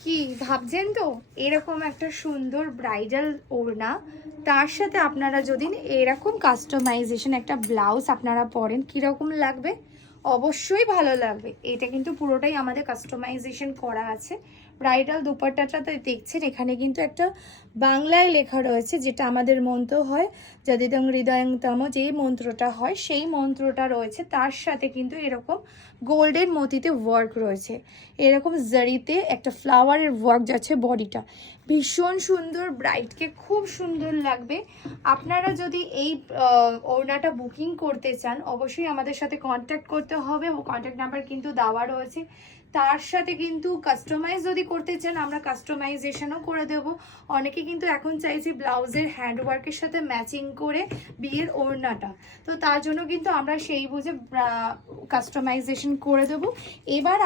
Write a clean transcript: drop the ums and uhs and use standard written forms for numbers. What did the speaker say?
কি ভাবছেন তো, এরকম একটা সুন্দর ব্রাইডাল ওড়না, তার সাথে আপনারা যদি এরকম কাস্টমাইজেশন একটা ব্লাউজ আপনারা পরেন, কীরকম লাগবে? অবশ্যই ভালো লাগবে। এটা কিন্তু পুরোটাই আমাদের কাস্টমাইজেশন করা আছে। ব্রাইডাল দুপাট্টাটাতে দেখছেন এখানে কিন্তু একটা বাংলায় লেখা রয়েছে, যেটা আমাদের মন্ত্র হয় যদিদং হৃদয়ংতম, যে মন্ত্রটা হয় সেই মন্ত্রটা রয়েছে। তার সাথে কিন্তু এরকম গোল্ডেন মতিতে ওয়ার্ক রয়েছে, এরকম জারিতে একটা ফ্লাওয়ারের ওয়ার্ক যাচ্ছে বডিটা, ভীষণ সুন্দর, ব্রাইডকে খুব সুন্দর লাগবে। আপনারা যদি এই ওড়নাটা বুকিং করতে চান অবশ্যই আমাদের সাথে কন্ট্যাক্ট করতে হবে, ও কন্ট্যাক্ট নাম্বার কিন্তু দেওয়া রয়েছে। তার সাথে কিন্তু কাস্টমাইজ যদি করতে চান আমরা কাস্টমাইজেশনও করে দেব। অনেকে কিন্তু এখন চাইছে ব্লাউজের হ্যান্ডওয়ার্কের সাথে ম্যাচিং করে বিয়ের ওড়নাটা, তো তার জন্য কিন্তু আমরা সেই বুঝে কাস্টমাইজেশন করে দেব। এবার